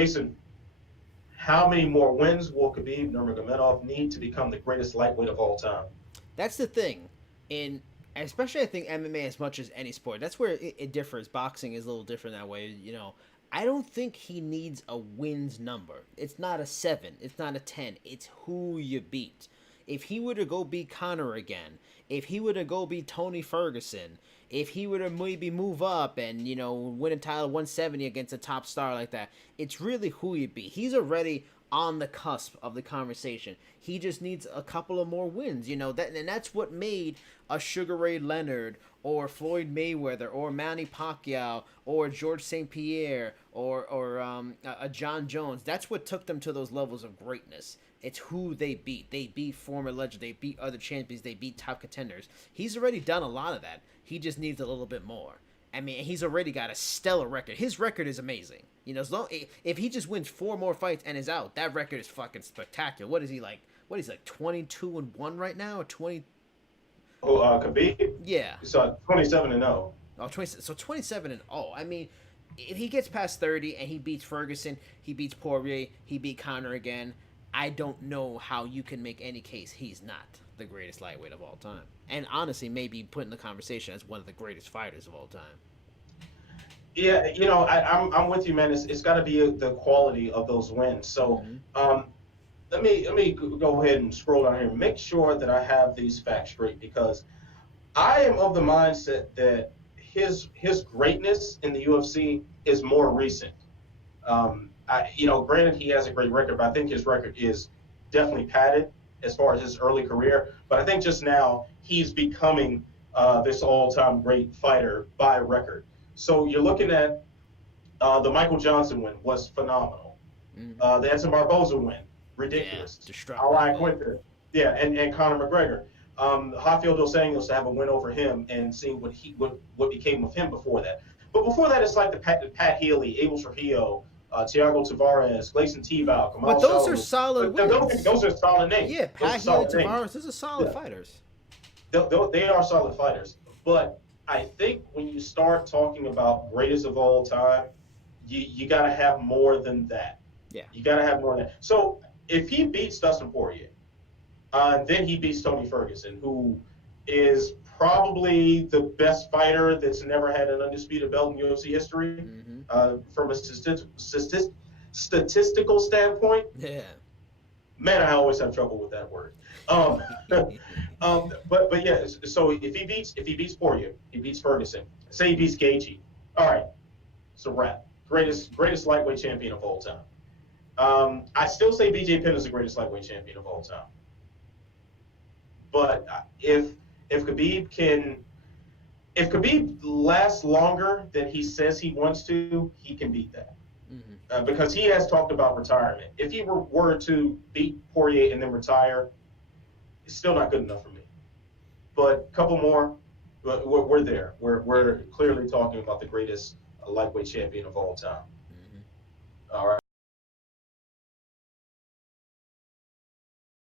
Jason, how many more wins will Khabib Nurmagomedov need to become the greatest lightweight of all time? That's the thing. In especially I think MMA as much as any sport. That's where it differs. Boxing is a little different that way, I don't think he needs a wins number. It's not a 7, it's not a 10. It's who you beat. If he were to go beat Conor again, if he were to go beat Tony Ferguson, if he were to maybe move up and, win a title 170 against a top star like that, it's really who you beat. He's already on the cusp of the conversation. He just needs a couple of more wins, and that's what made a Sugar Ray Leonard or Floyd Mayweather or Manny Pacquiao or George St. Pierre or a John Jones. That's what took them to those levels of greatness. It's who they beat. They beat former legends. They beat other champions. They beat top contenders. He's already done a lot of that. He just needs a little bit more. I mean, he's already got a stellar record. His record is amazing. If he just wins 4 more fights and is out, that record is fucking spectacular. What is he like? 22-1 right now, or 20? Oh, Khabib? Yeah. So 27-0. Oh, 20, so 27-0. I mean, if he gets past 30 and he beats Ferguson, he beats Poirier, he beat Conor again, I don't know how you can make any case he's not the greatest lightweight of all time. And honestly, maybe put in the conversation as one of the greatest fighters of all time. Yeah, I'm with you, man. It's got to be the quality of those wins. So, let me go ahead and scroll down here and make sure that I have these facts straight, because I am of the mindset that his greatness in the UFC is more recent. Granted, he has a great record, but I think his record is definitely padded as far as his early career. But I think just now he's becoming this all-time great fighter by record. So you're looking at the Michael Johnson win was phenomenal. The Edson Barboza win, ridiculous. Yeah, Quinter, yeah, and Conor McGregor. Rafael dos Anjos to have a win over him and seeing what became of him before that. But before that, it's like the Pat Healy, Abel Trujillo, Thiago Tavares, Gleison Tibau, Kamal But those Shalom. are solid wins. Those are solid names. Yeah, Pat Healy, Tavares, those are solid fighters. They are solid fighters. But I think when you start talking about greatest of all time, you got to have more than that. Yeah. You got to have more than that. So if he beats Dustin Poirier, then he beats Tony Ferguson, who is probably the best fighter that's never had an undisputed belt in UFC history. From a statistical standpoint. Yeah. Man, I always have trouble with that word. But yeah. So if he beats Poirier, he beats Ferguson. Say he beats Gaethje. All right, it's a wrap. Greatest lightweight champion of all time. I still say BJ Penn is the greatest lightweight champion of all time. But if Khabib lasts longer than he says he wants to, he can beat that. Because he has talked about retirement. If he were to beat Poirier and then retire, it's still not good enough for me. But a couple more, we're there. We're clearly talking about the greatest lightweight champion of all time. All right.